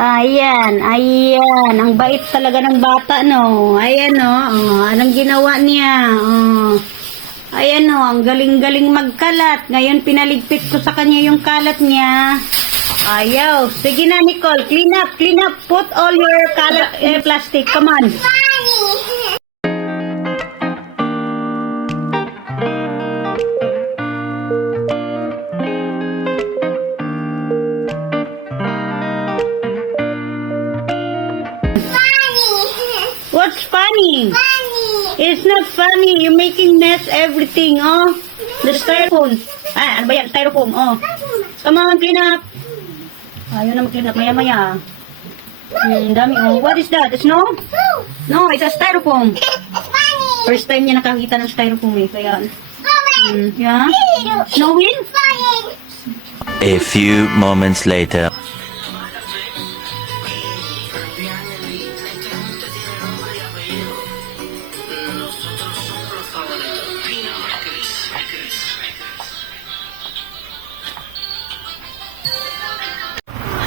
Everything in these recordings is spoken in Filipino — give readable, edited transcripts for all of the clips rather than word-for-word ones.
Ayan, ayan. Ang bait talaga ng bata, no? Ayan, no? Oh, anong ginawa niya? Oh. Ayan, no? Ang galing-galing magkalat. Ngayon, pinaligpit ko sa kanya yung kalat niya. Ayaw. Sige na, Nicole. Clean up, clean up. Put all your kalat plastic. Come on. What's funny? It's not funny. You're making mess everything, oh. The styrofoam. Ano ba yan? Styrofoam, oh. Come on, clean up. Ayaw na mag-clean up. Maya-maya. Dami, oh. What is that? Snow? No, it's a styrofoam. First time niya nakakita ng styrofoam, eh. Kaya, yeah? Snowing? A few moments later.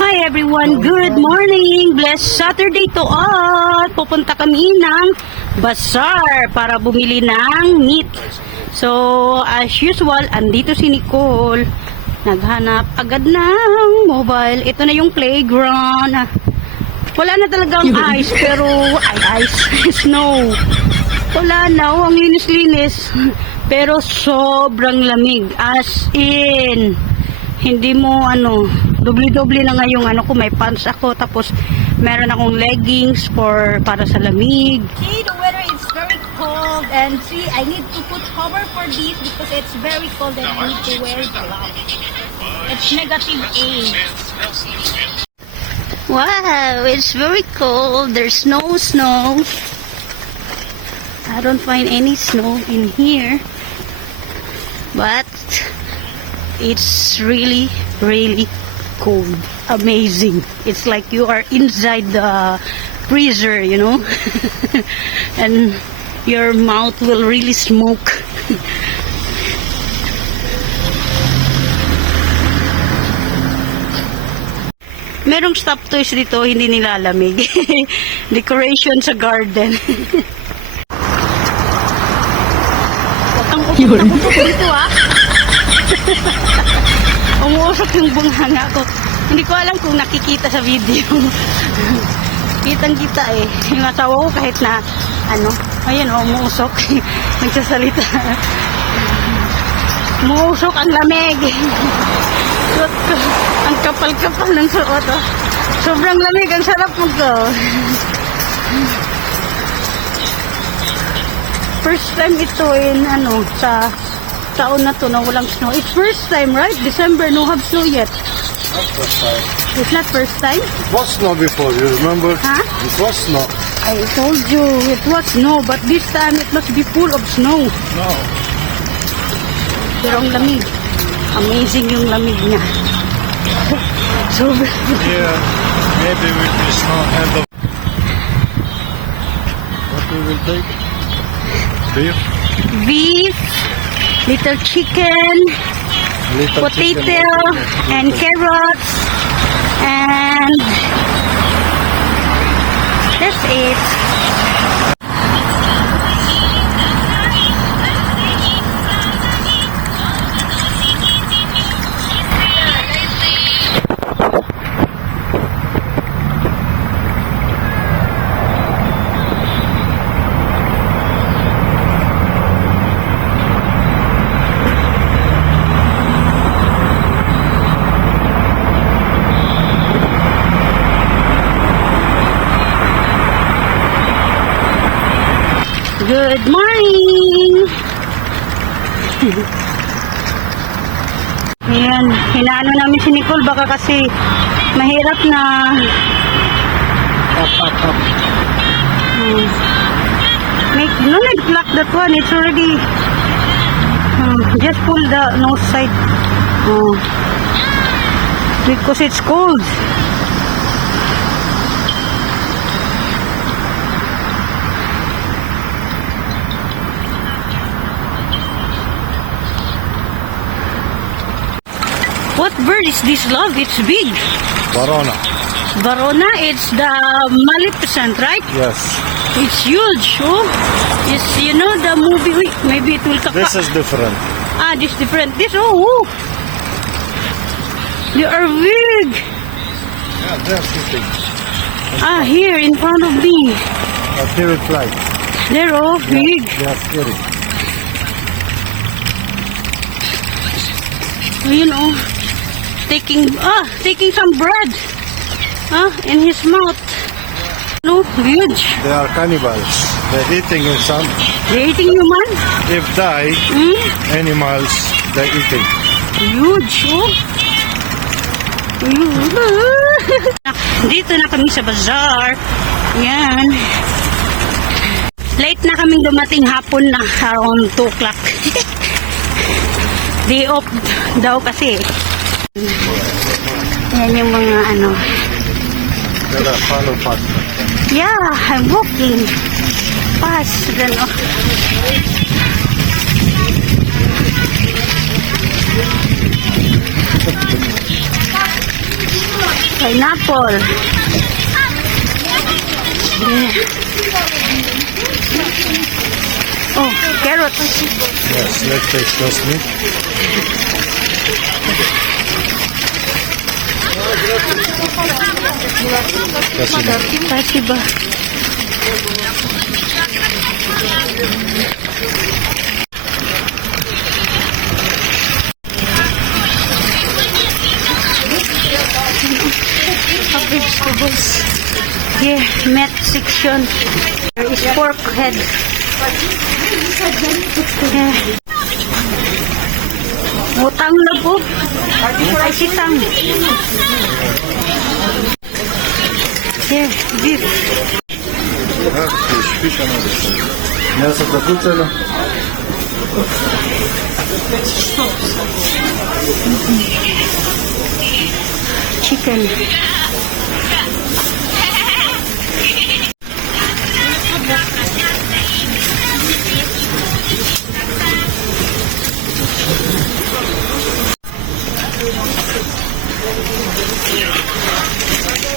Hi everyone, good morning! Blessed Saturday to all! Pupunta kami ng bazaar para bumili ng meat. So, as usual, andito si Nicole. Naghanap agad ng mobile. Ito na yung playground. Wala na talagang ice, pero ice, snow. Wala na, ang linis-linis. Pero sobrang lamig. As in, hindi mo doble-doble na nga yung ko, may pants ako, tapos meron akong leggings para sa lamig. See, the weather is very cold, and see, I need to put cover for this because it's very cold and I need to wear gloves. It's -8. Wow, it's very cold. There's no snow. I don't find any snow in here. But it's really, really cold. Amazing. It's like you are inside the freezer, you know. And your mouth will really smoke. Merong stop toys dito, hindi nilalamig. Decoration sa garden. Huwag kang usok dito, ha? Umuusok yung bunghanga ko. Hindi ko alam kung nakikita sa video. Kitang-kita eh. Yung asawa ko kahit na, ayan umuusok. Nagsasalita. Umuusok ang lamig. Suot ko. Ang kapal-kapal ng suot. Oh. Sobrang lamig. Ang sarap mo ko. First time ito in sa taon na to na walang snow. It's first time, right? December, no have snow yet. Not first time. It's not first time? It was snow before, you remember? Huh? It was snow. I told you it was snow, but this time it must be full of snow. No. Pero ang lamig. Amazing yung lamig niya. So, Yeah, maybe will be snow end of. What we will take? Beef, beef, little chicken, little potato, chicken, and carrots, and that's it. Good morning! Ayan, hinaano namin si Nicole baka kasi mahirap na up. no need to lock that one, it's already just pull the nose side because it's cold. What bird is this, love? It's big. Varona. Varona, it's the Maleficent, right? Yes. It's huge. Oh, it's, you know, the movie. Wait, maybe it will come. This is different. This different. This, oh. They are big. Yeah, they're sitting. Here in front of me. But here it's like. They're all big. They are scary. You know, taking some bread. In his mouth. No, huge. They are cannibals. They're eating in some. They're eating human. If die, animals, they're eating. Huge, oh. Dito na kami sa bazaar. Yan. Late na kaming dumating hapon na around 2 o'clock. Day off daw kasi. Yan yung mga ano. They are follow fast. Yeah, I'm walking fast. Gano. Pineapple. Oh, carrot. Yes, let's take those meat. Kasi ba? Vegetables. Here, meat section. There is pork head. Yeah. Utang na po. Ay, sitang. Here, beef. Мясо закуцено. Chicken.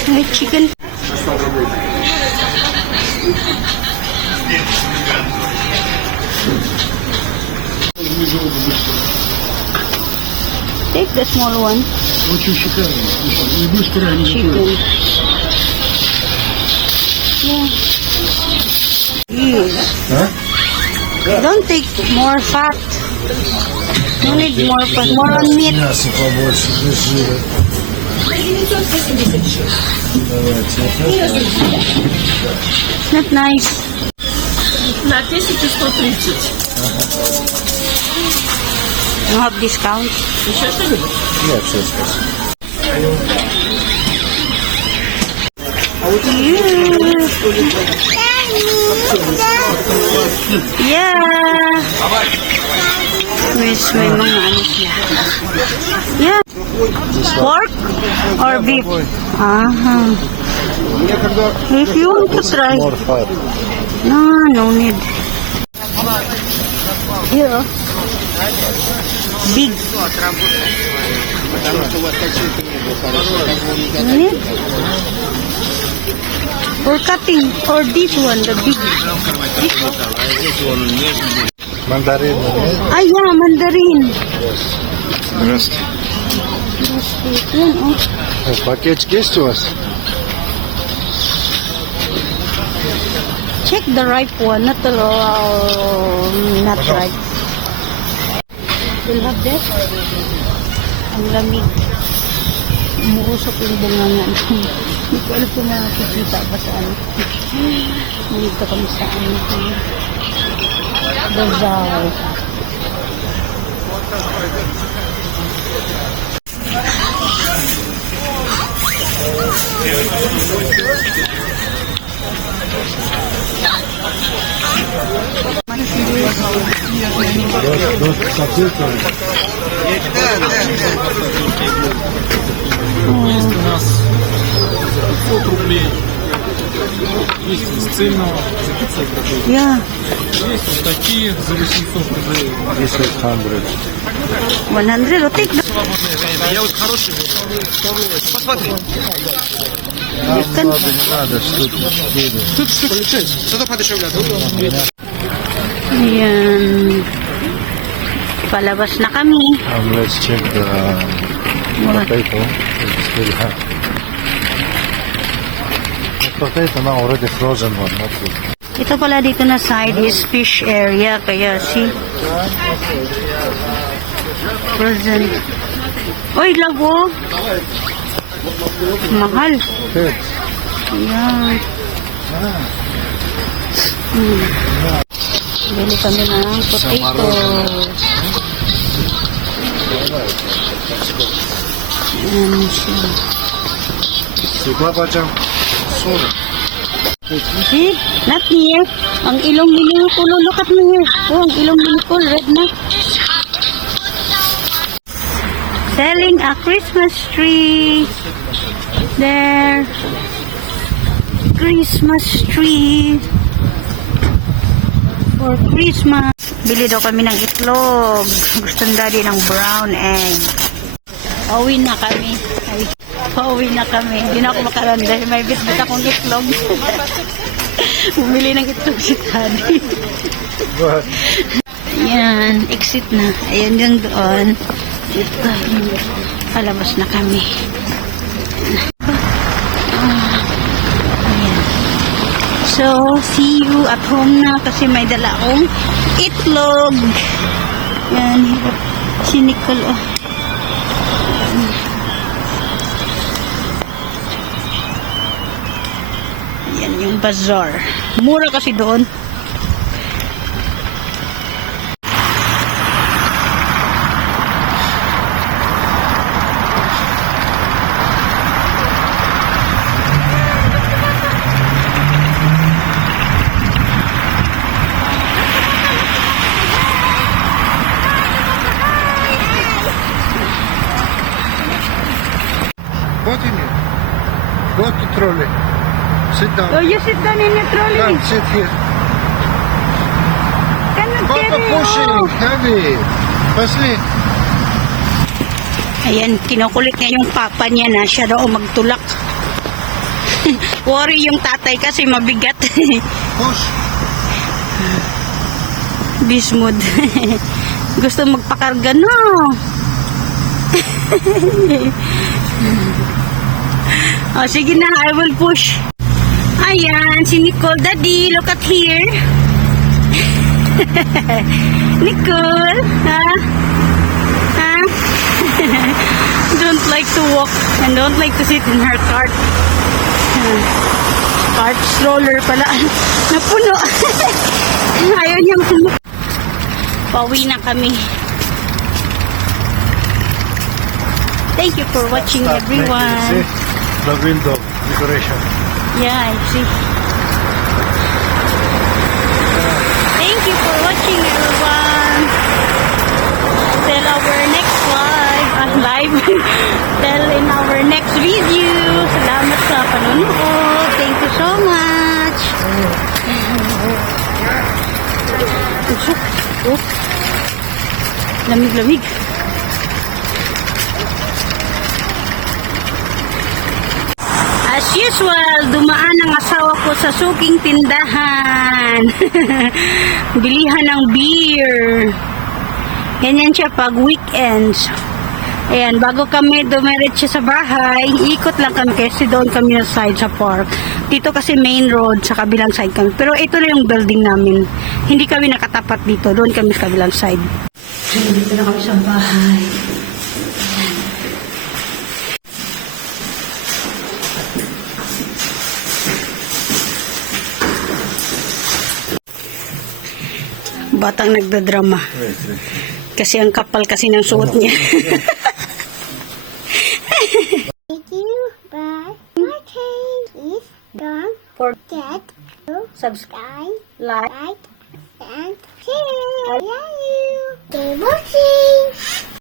May chicken. Take the small one. Chicken. Yeah. Huh? Don't take more fat. You need more fat. More on meat. Мясо побольше, без жира. It's not nice. На 1130. You have discount? Еще что-нибудь? Нет, все спасибо. Yeah. Miss, may mga ano siya. Yeah. Pork or beef? If you want to try. More fat. No need. Here. Oh. Big. Need. Or cutting. Or this one, the big. This one. Мандарин. Yeah, mandarin. Здравствуйте. Yan, oh. Пакетик есть у вас? Check the ripe one, not the not ripe. We'll have that. Ang lamig. Umuusok yung bungangan. Hindi ko alam kung makikita pa sa ano. Dito kami sa ano. Bazaar. Есть у нас 500 рублей. Есть из цельного за 500 рублей. Yeah. Есть вот такие за 800 рублей. 100. Oh, take the... Я вот хороший. Посмотри. You can... Тут что получается? Что-то подешевле. Ayan. Palabas na kami. Let's check the potato. It's still hot. The potato now already frozen one, not good. Ito pala dito na side is fish area. Kaya see. Frozen. Uy, lago. Mahal. Good. Ayan. Bili kami ng potato. Ayan siya. Sigla bacam. Sorry. See? Not here. Ang ilong nila ko. Look at me here. Oh, ang ilong nila ko. Red na. Selling a Christmas tree. There. Christmas tree. For Christmas. Bili daw kami ng itlog. Gusto ng daddy ng brown egg. Pauwi na kami. Ay, pauwi na kami. Hindi na ako makaranda. May bit-bit akong itlog. Bumili ng itlog si daddy. Yan. Exit na. Ayan yung doon. Ito. Palabas na kami. So, see you at home na kasi may dala akong itlog. Yan, hirap. Si Nicole, oh. Yan yung bazaar. Mura kasi doon. What in it? Go to trolley. Sit down. Oh, you sit down in the trolley. Come, sit here. Cannot Papa carry pushing. you. Heavy. Pasti. Ayan, kinukulit niya yung papa niya na siya daw magtulak. Worry yung tatay kasi mabigat. Push. Bismud. Gusto magpakarga, no? Oh, sige na, I will push. Ayan, si Nicole. Daddy, look at here. Nicole, ha? Ha? Don't like to walk and don't like to sit in her cart. Cart stroller pala. Napuno. Ayaw niyang pauwi na kami. Thank you for watching, Start making, everyone. see? The window decoration. Yeah, I see. Thank you for watching, everyone. Till our next live. Till in our next video. Salamat sa panonood. Thank you so much. Usok. Oh. Lamig-lamig. As usual, dumaan ang asawa ko sa suking tindahan. Bilihan ng beer. Ganyan siya pag weekends. Ayan, bago kami dumiretso sa bahay, ikot lang kami kasi doon kami na side sa park. Dito kasi main road, sa kabilang side kami. Pero ito na yung building namin. Hindi kami nakatapat dito, doon kami sa kabilang side. Dito na kami sa bahay. Batang nagdadrama. Kasi ang kapal kasi ng suot niya. Thank you, bye. My change is don't forget to subscribe, like, and share. I love you. Keep watching.